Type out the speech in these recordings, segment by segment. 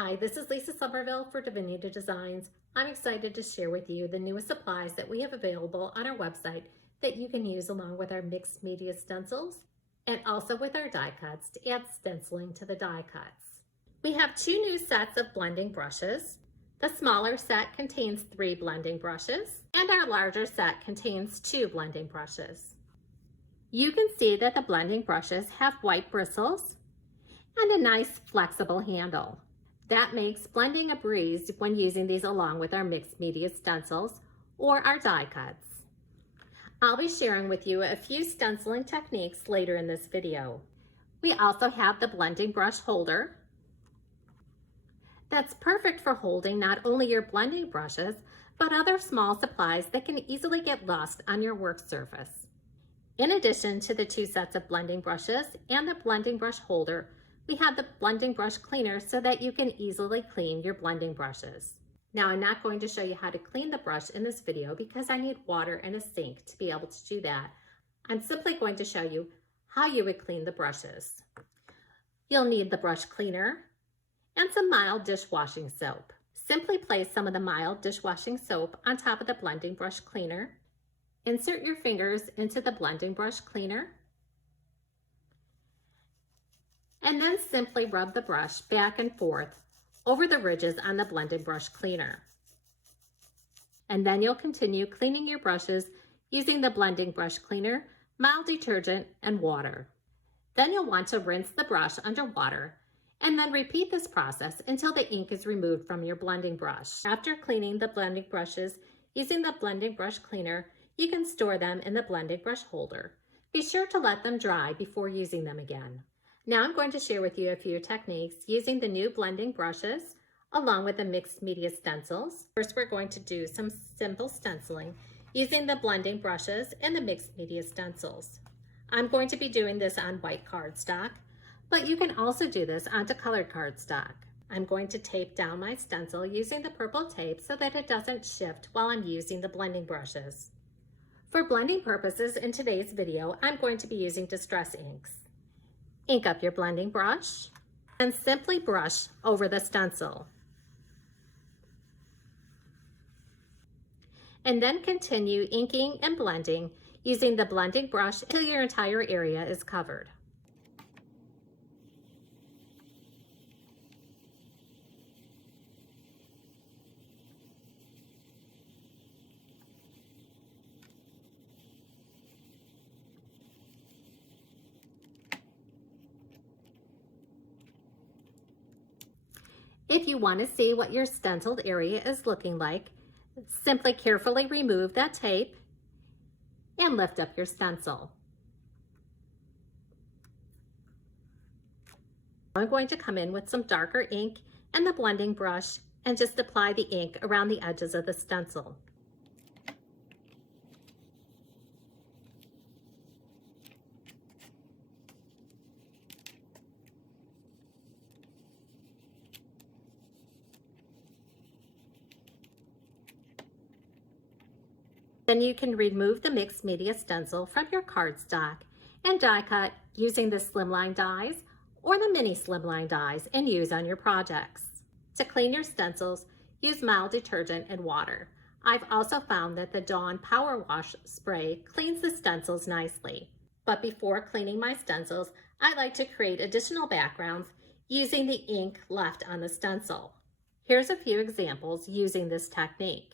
Hi, this is Lisa Somerville for Divinity Designs. I'm excited to share with you the newest supplies that we have available on our website that you can use along with our mixed media stencils and also with our die cuts to add stenciling to the die cuts. We have two new sets of blending brushes. The smaller set contains 3 blending brushes and our larger set contains 2 blending brushes. You can see that the blending brushes have white bristles and a nice flexible handle. That makes blending a breeze when using these along with our mixed media stencils or our die cuts. I'll be sharing with you a few stenciling techniques later in this video. We also have the blending brush holder. That's perfect for holding not only your blending brushes, but other small supplies that can easily get lost on your work surface. In addition to the 2 sets of blending brushes and the blending brush holder, we have the blending brush cleaner so that you can easily clean your blending brushes. Now, I'm not going to show you how to clean the brush in this video because I need water and a sink to be able to do that. I'm simply going to show you how you would clean the brushes. You'll need the brush cleaner and some mild dishwashing soap. Simply place some of the mild dishwashing soap on top of the blending brush cleaner. Insert your fingers into the blending brush cleaner and then simply rub the brush back and forth over the ridges on the blending brush cleaner. And then you'll continue cleaning your brushes using the blending brush cleaner, mild detergent, and water. Then you'll want to rinse the brush under water and then repeat this process until the ink is removed from your blending brush. After cleaning the blending brushes using the blending brush cleaner, you can store them in the blending brush holder. Be sure to let them dry before using them again. Now I'm going to share with you a few techniques using the new blending brushes along with the mixed media stencils. First, we're going to do some simple stenciling using the blending brushes and the mixed media stencils. I'm going to be doing this on white cardstock, but you can also do this onto colored cardstock. I'm going to tape down my stencil using the purple tape so that it doesn't shift while I'm using the blending brushes. For blending purposes in today's video, I'm going to be using Distress inks. Ink up your blending brush and simply brush over the stencil. And then continue inking and blending using the blending brush until your entire area is covered. If you want to see what your stenciled area is looking like, simply carefully remove that tape and lift up your stencil. I'm going to come in with some darker ink and the blending brush and just apply the ink around the edges of the stencil. Then you can remove the mixed media stencil from your cardstock and die cut using the slimline dies or the mini slimline dies and use on your projects. To clean your stencils, use mild detergent and water. I've also found that the Dawn Power Wash spray cleans the stencils nicely. But before cleaning my stencils, I like to create additional backgrounds using the ink left on the stencil. Here's a few examples using this technique.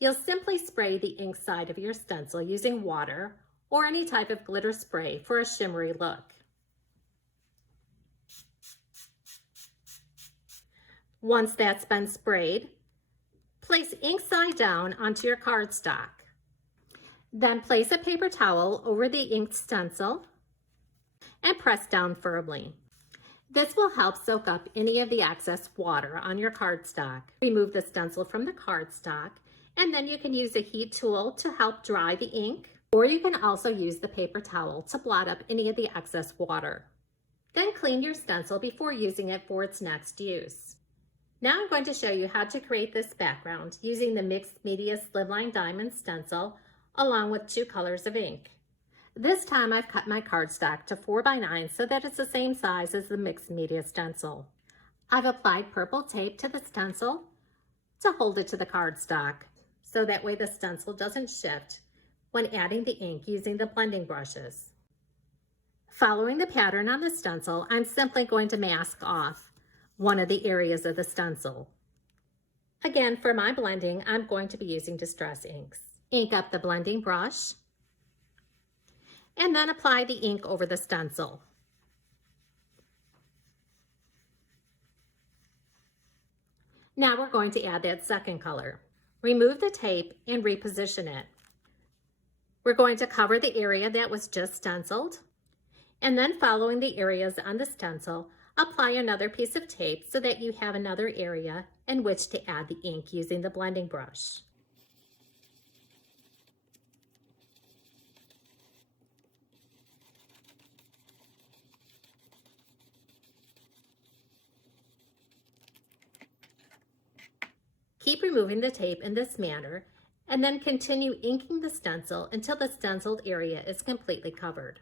You'll simply spray the ink side of your stencil using water or any type of glitter spray for a shimmery look. Once that's been sprayed, place ink side down onto your cardstock. Then place a paper towel over the inked stencil and press down firmly. This will help soak up any of the excess water on your cardstock. Remove the stencil from the cardstock, and then you can use a heat tool to help dry the ink, or you can also use the paper towel to blot up any of the excess water. Then clean your stencil before using it for its next use. Now I'm going to show you how to create this background using the mixed media slimline diamond stencil along with 2 colors of ink. This time I've cut my cardstock to 4x9 so that it's the same size as the mixed media stencil. I've applied purple tape to the stencil to hold it to the cardstock, so that way the stencil doesn't shift when adding the ink using the blending brushes. Following the pattern on the stencil, I'm simply going to mask off one of the areas of the stencil. Again, for my blending, I'm going to be using Distress inks. Ink up the blending brush, and then apply the ink over the stencil. Now we're going to add that second color. Remove the tape and reposition it. We're going to cover the area that was just stenciled, and then following the areas on the stencil, apply another piece of tape so that you have another area in which to add the ink using the blending brush. Keep removing the tape in this manner, and then continue inking the stencil until the stenciled area is completely covered.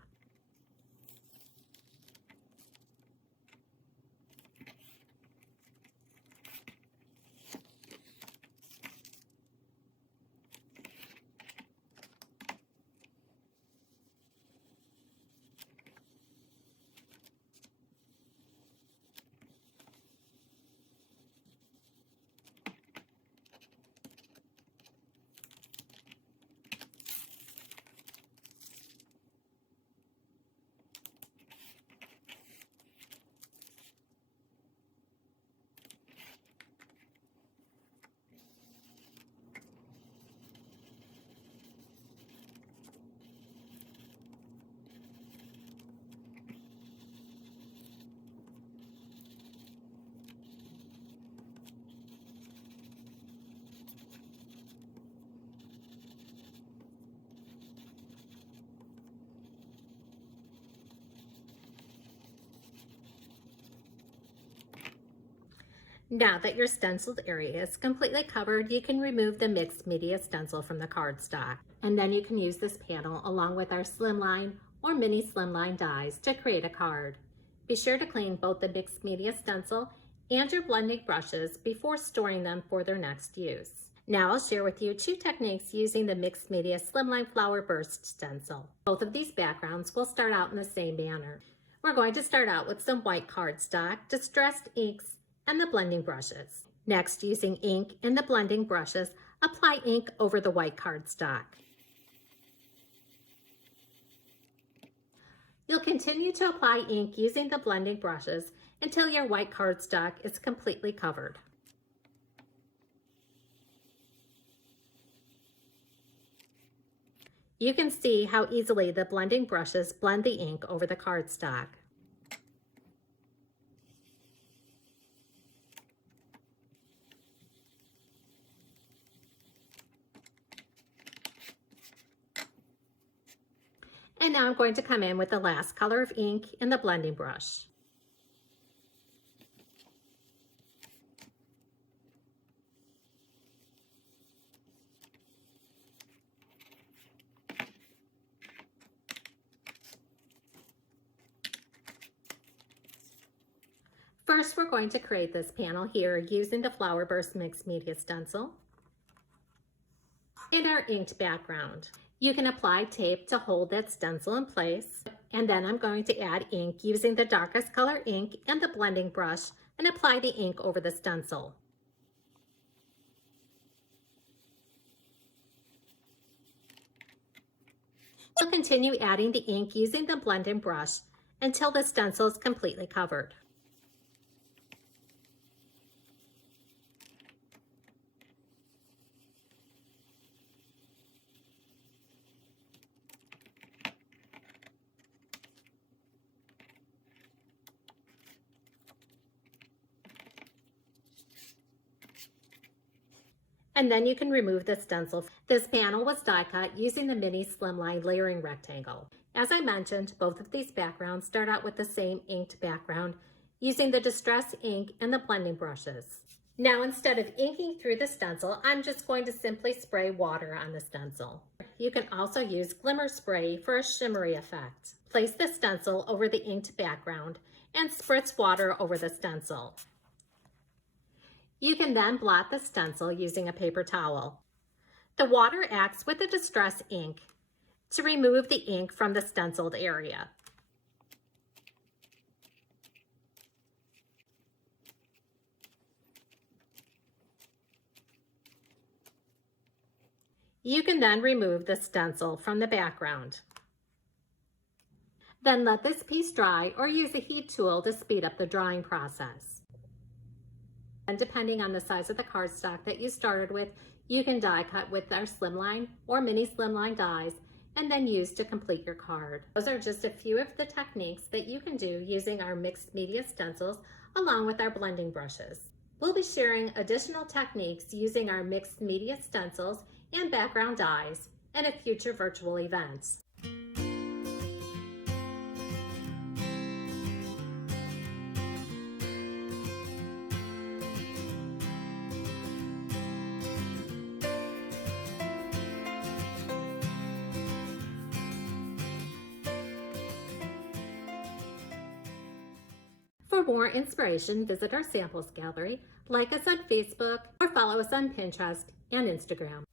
Now that your stenciled area is completely covered, you can remove the mixed media stencil from the cardstock. And then you can use this panel along with our slimline or mini slimline dies to create a card. Be sure to clean both the mixed media stencil and your blending brushes before storing them for their next use. Now I'll share with you 2 techniques using the mixed media slimline flower burst stencil. Both of these backgrounds will start out in the same manner. We're going to start out with some white cardstock, distressed inks, and the blending brushes. Next, using ink and the blending brushes, apply ink over the white cardstock. You'll continue to apply ink using the blending brushes until your white cardstock is completely covered. You can see how easily the blending brushes blend the ink over the cardstock. And now I'm going to come in with the last color of ink in the blending brush. First, we're going to create this panel here using the Flower Burst Mixed Media stencil in our inked background. You can apply tape to hold that stencil in place, and then I'm going to add ink using the darkest color ink and the blending brush and apply the ink over the stencil. We'll continue adding the ink using the blending brush until the stencil is completely covered. And then you can remove the stencil. This panel was die cut using the mini slimline layering rectangle. As I mentioned, both of these backgrounds start out with the same inked background using the Distress ink and the blending brushes. Now, instead of inking through the stencil, I'm just going to simply spray water on the stencil. You can also use glimmer spray for a shimmery effect. Place the stencil over the inked background and spritz water over the stencil. You can then blot the stencil using a paper towel. The water acts with the distress ink to remove the ink from the stenciled area. You can then remove the stencil from the background. Then let this piece dry or use a heat tool to speed up the drying process. And depending on the size of the cardstock that you started with, you can die cut with our slimline or mini slimline dies and then use to complete your card. Those are just a few of the techniques that you can do using our mixed media stencils along with our blending brushes. We'll be sharing additional techniques using our mixed media stencils and background dies in a future virtual event. For more inspiration, visit our samples gallery, like us on Facebook, or follow us on Pinterest and Instagram.